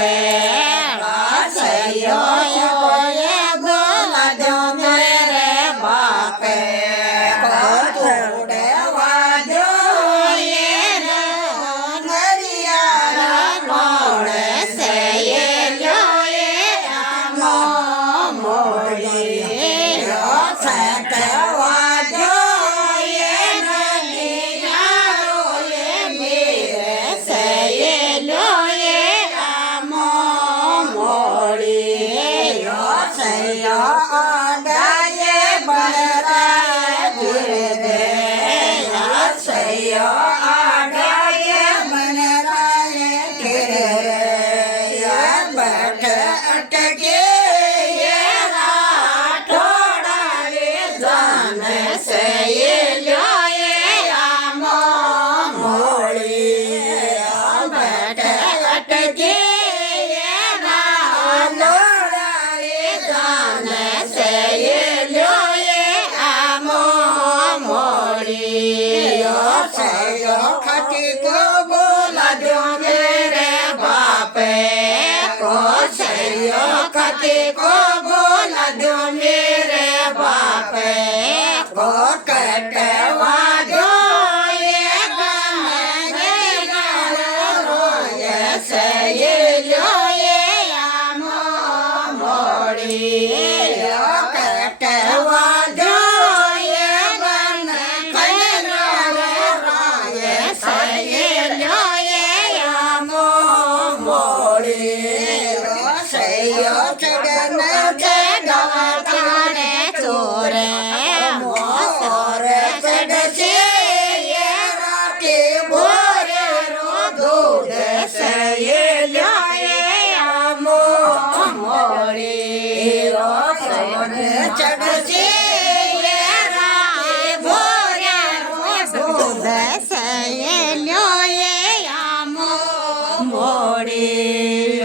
બાપે રસૈયો એ બોલાજો મેરે બાપે કોથળે વાજો कति को बोला दो मेरे बापे को कटवा दो ये गाने रोए से ये लो ये आमो मोड़ी कटवा दो ये गाने रोए से ये लो ये आमो मोड़ी मोड़ी